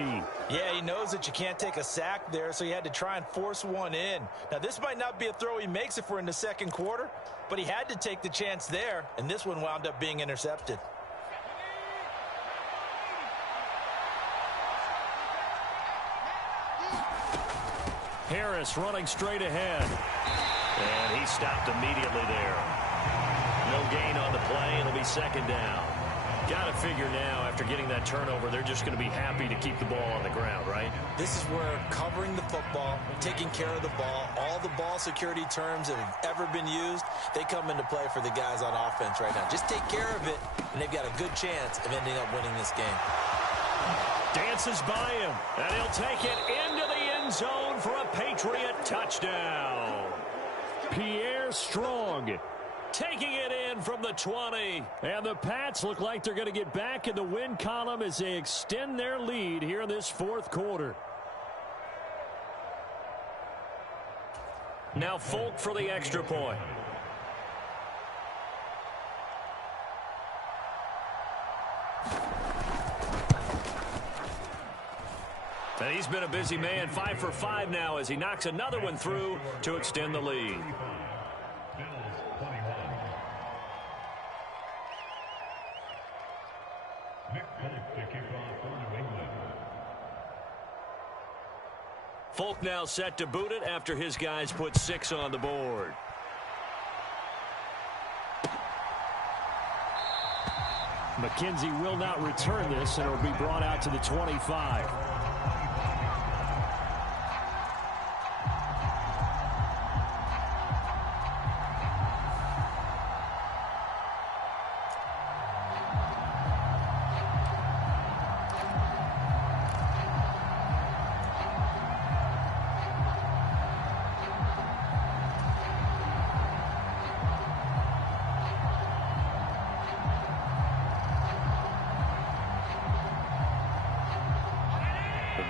Yeah, he knows that you can't take a sack there, so he had to try and force one in. Now, this might not be a throw he makes if we're in the second quarter, but he had to take the chance there, and this one wound up being intercepted. Harris running straight ahead. And he stopped immediately there. No gain on the play. It'll be second down. Got to figure now, after getting that turnover, they're just going to be happy to keep the ball on the ground, right? This is where covering the football, taking care of the ball, all the ball security terms that have ever been used, they come into play for the guys on offense right now. Just take care of it, and they've got a good chance of ending up winning this game. Dances by him, and he'll take it into the end zone for a Patriot touchdown. Pierre Strong taking it in from the 20. And the Pats look like they're going to get back in the win column as they extend their lead here in this fourth quarter. Now Folk for the extra point. And he's been a busy man, 5 for 5 now as he knocks another one through to extend the lead. Folk now set to boot it after his guys put 6 on the board. McKenzie will not return this, and it will be brought out to the 25.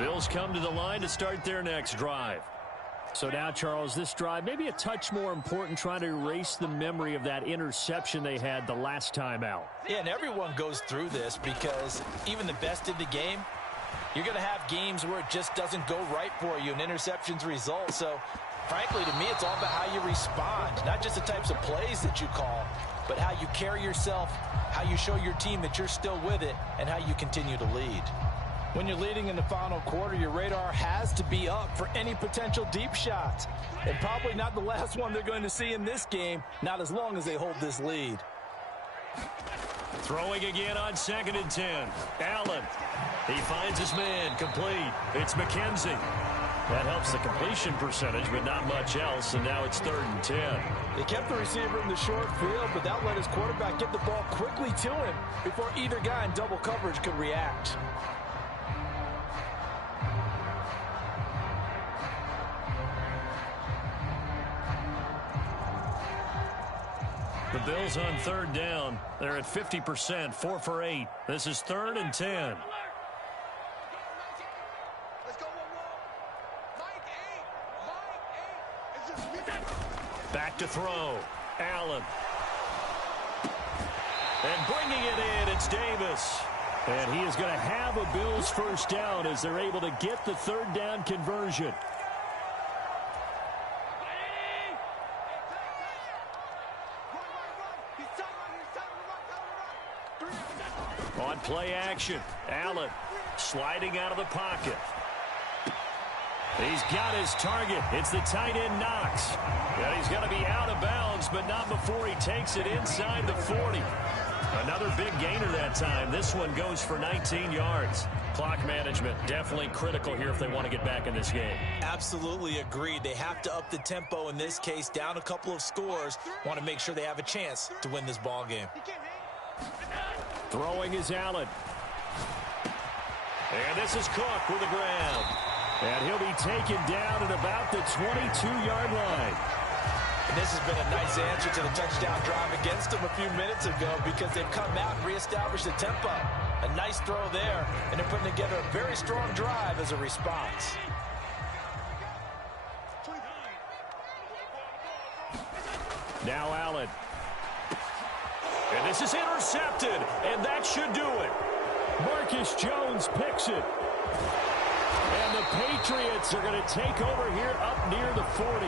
Bills come to the line to start their next drive. So now, Charles, this drive maybe a touch more important, trying to erase the memory of that interception they had the last time out. Yeah, and everyone goes through this because even the best in the game, you're going to have games where it just doesn't go right for you, and interceptions result. So, frankly, to me, it's all about how you respond, not just the types of plays that you call, but how you carry yourself, how you show your team that you're still with it, and how you continue to lead. When you're leading in the final quarter, your radar has to be up for any potential deep shots. And probably not the last one they're going to see in this game, not as long as they hold this lead. Throwing again on 2nd and 10. Allen. He finds his man complete. It's McKenzie. That helps the completion percentage, but not much else, and now it's 3rd and 10. They kept the receiver in the short field, but that let his quarterback get the ball quickly to him before either guy in double coverage could react. The Bills on 3rd down. They're at 50%, 4 for 8. This is 3rd and 10. Let's go, Mike 8. It's just me. Back to throw. Allen. And bringing it in, it's Davis. And he is going to have a Bills first down as they're able to get the 3rd down conversion. On play action, Allen sliding out of the pocket. He's got his target. It's the tight end Knox. And he's going to be out of bounds, but not before he takes it inside the 40. Another big gainer that time. This one goes for 19 yards. Clock management definitely critical here if they want to get back in this game. Absolutely agreed. They have to up the tempo in this case, down a couple of scores. Want to make sure they have a chance to win this ball game. Throwing is Allen. And this is Cook with the grab. And he'll be taken down at about the 22-yard line. And this has been a nice answer to the touchdown drive against them a few minutes ago because they've come out and reestablished the tempo. A nice throw there, and they're putting together a very strong drive as a response. Now Allen. And this is intercepted, and that should do it. Marcus Jones picks it. And the Patriots are going to take over here up near the 40.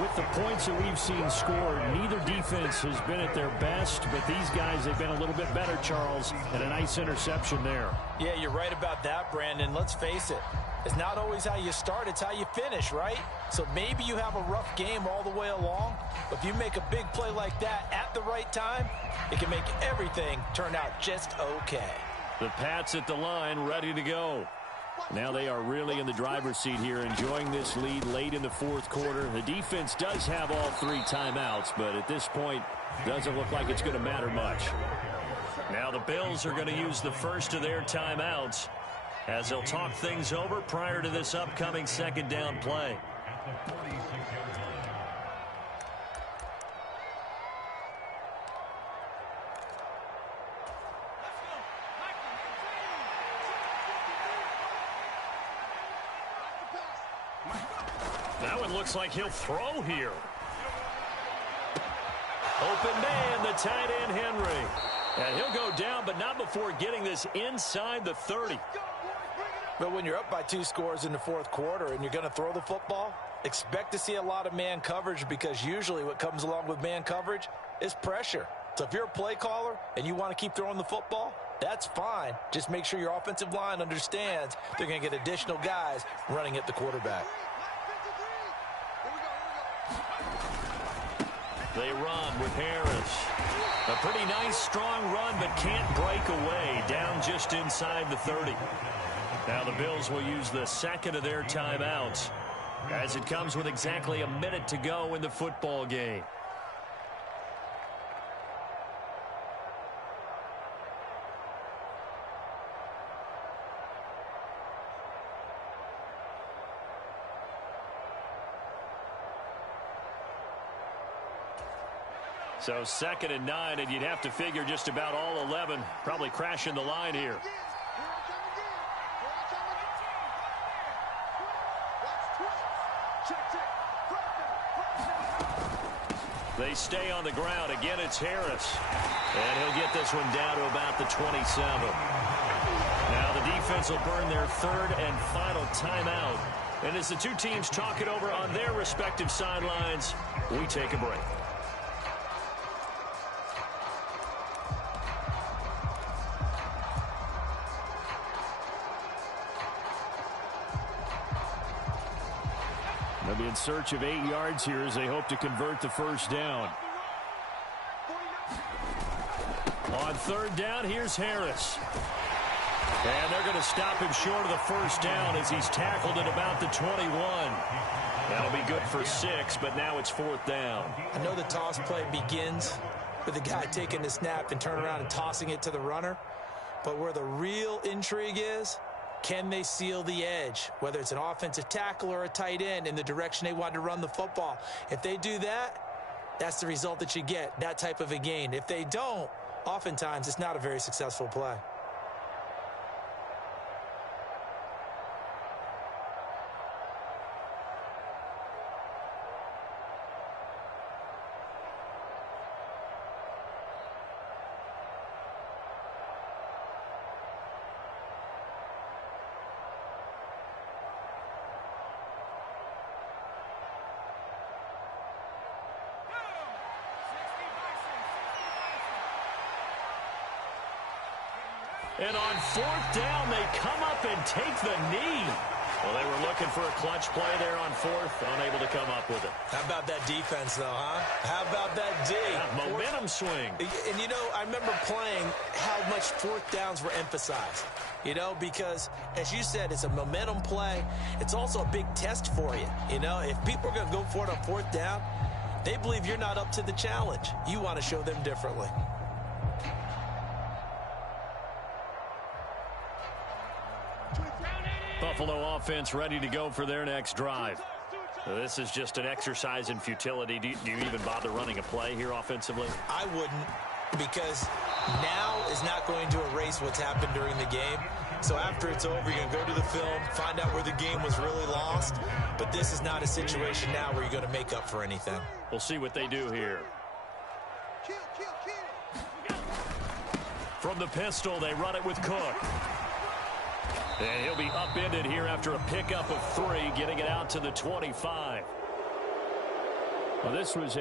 With the points that we've seen scored, neither defense has been at their best, but these guys have been a little bit better, Charles, and a nice interception there. Yeah, you're right about that, Brandon. Let's face it. It's not always how you start, it's how you finish, right? So maybe you have a rough game all the way along, but if you make a big play like that at the right time, it can make everything turn out just okay. The Pats at the line, ready to go. Now they are really in the driver's seat here, enjoying this lead late in the fourth quarter. The defense does have all 3 timeouts, but at this point, doesn't look like it's going to matter much. Now the Bills are going to use the first of their timeouts as they'll talk things over prior to this upcoming second down play. That one looks like he'll throw here. Open man, the tight end Henry. And he'll go down, but not before getting this inside the 30. But when you're up by 2 scores in the fourth quarter and you're going to throw the football, expect to see a lot of man coverage because usually what comes along with man coverage is pressure. So if you're a play caller and you want to keep throwing the football, that's fine. Just make sure your offensive line understands they're going to get additional guys running at the quarterback. They run with Harris. A pretty nice, strong run, but can't break away. Down just inside the 30. Now the Bills will use the second of their timeouts as it comes with exactly a minute to go in the football game. So 2nd and 9, and you'd have to figure just about all 11 probably crashing the line here. They stay on the ground. Again, it's Harris. And he'll get this one down to about the 27. Now the defense will burn their 3rd and final timeout. And as the 2 teams talk it over on their respective sidelines, we take a break. They'll be in search of 8 yards here as they hope to convert the first down. On 3rd down, here's Harris. And they're going to stop him short of the first down as he's tackled at about the 21. That'll be good for 6, but now it's 4th down. I know the toss play begins with the guy taking the snap and turning around and tossing it to the runner. But where the real intrigue is, can they seal the edge, whether it's an offensive tackle or a tight end, in the direction they want to run the football? If they do that, that's the result that you get, that type of a gain. If they don't, oftentimes it's not a very successful play. And on 4th down, they come up and take the knee. Well, they were looking for a clutch play there on 4th, unable to come up with it. How about that defense, though, huh? How about that D? Yeah, momentum swing. And, you know, I remember playing how much 4th downs were emphasized, you know, because, as you said, it's a momentum play. It's also a big test for you, you know. If people are going to go for it on 4th down, they believe you're not up to the challenge. You want to show them differently. Buffalo offense ready to go for their next drive. This is just an exercise in futility. Do you even bother running a play here offensively? I wouldn't, because now is not going to erase what's happened during the game. So after it's over, you're going to go to the film, find out where the game was really lost. But this is not a situation now where you're going to make up for anything. We'll see what they do here. From the pistol, they run it with Cook. And he'll be upended here after a pickup of 3, getting it out to the 25. Well, this was a